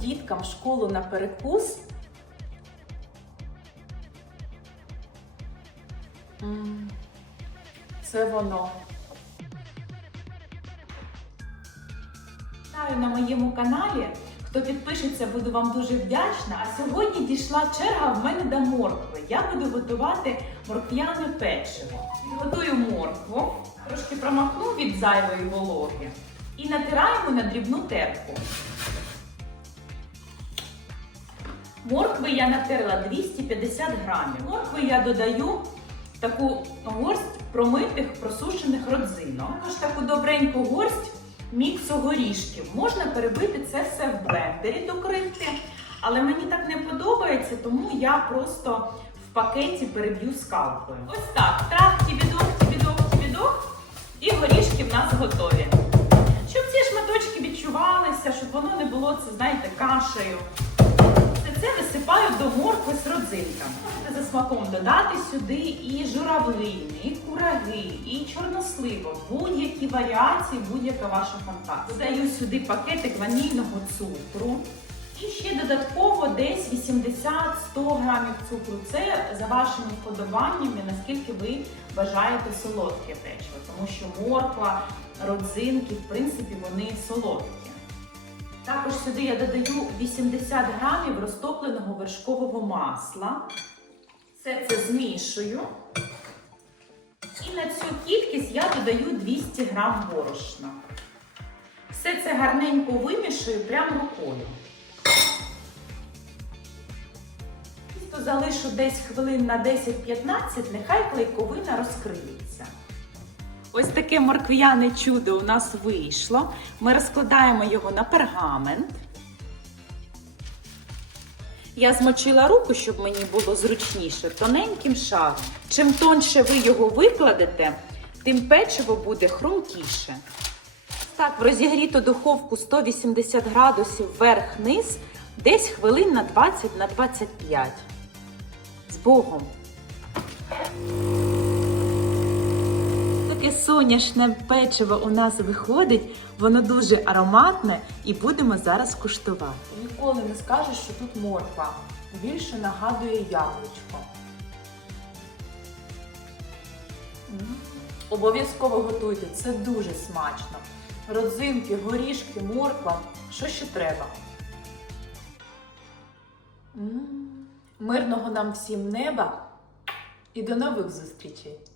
діткам школу на перекус. Це воно. Вітаю на моєму каналі. Хто підпишеться, буду вам дуже вдячна. А сьогодні дійшла черга в мене до моркви. Я буду готувати морквяне печиво. Підготую моркву, трошки промахну від зайвої вологи і натираємо на дрібну терку. Моркви я натерла 250 грамів. Моркви я додаю таку горсть промитих просушених родзинок. Також таку добреньку горсть міксу горішків. Можна перебити це все в блендері, докрити, але мені так не подобається, тому я просто в пакеті переб'ю скалкою. Ось так. Трах, тібідох, тібідох, тібідох, і горішки в нас готові. Щоб ці шматочки відчувалися, щоб воно не було, це знаєте, кашею. З. Можете за смаком додати сюди і журавлини, і кураги, і чорносливо, будь-які варіації, будь-яка ваша фантазія. Додаю сюди пакетик ванільного цукру. І ще додатково десь 80-100 грамів цукру. Це за вашими вподобаннями, наскільки ви бажаєте солодке печиво, тому що морква, родзинки, в принципі, вони солодкі. Також сюди я додаю 80 грамів розтопленого вершкового масла. Все це змішую. І на цю кількість я додаю 200 грам борошна. Все це гарненько вимішую прямо рукою. Залишу десь хвилин на 10-15, нехай клейковина розкриється. Ось таке морквяне чудо у нас вийшло. Ми розкладаємо його на пергамент. Я змочила руку, щоб мені було зручніше, тоненьким шаром. Чим тонше ви його викладете, тим печиво буде хрумкіше. Так, в розігріту духовку 180 градусів вверх-низ, десь хвилин на 20 на 25. З Богом! Таке соняшне печиво у нас виходить, воно дуже ароматне і будемо зараз куштувати. Ніколи не скажеш, що тут морква. Більше нагадує яблучко. Обов'язково готуйте, це дуже смачно. Родзинки, горішки, морква. Що ще треба? Мирного нам всім неба і до нових зустрічей!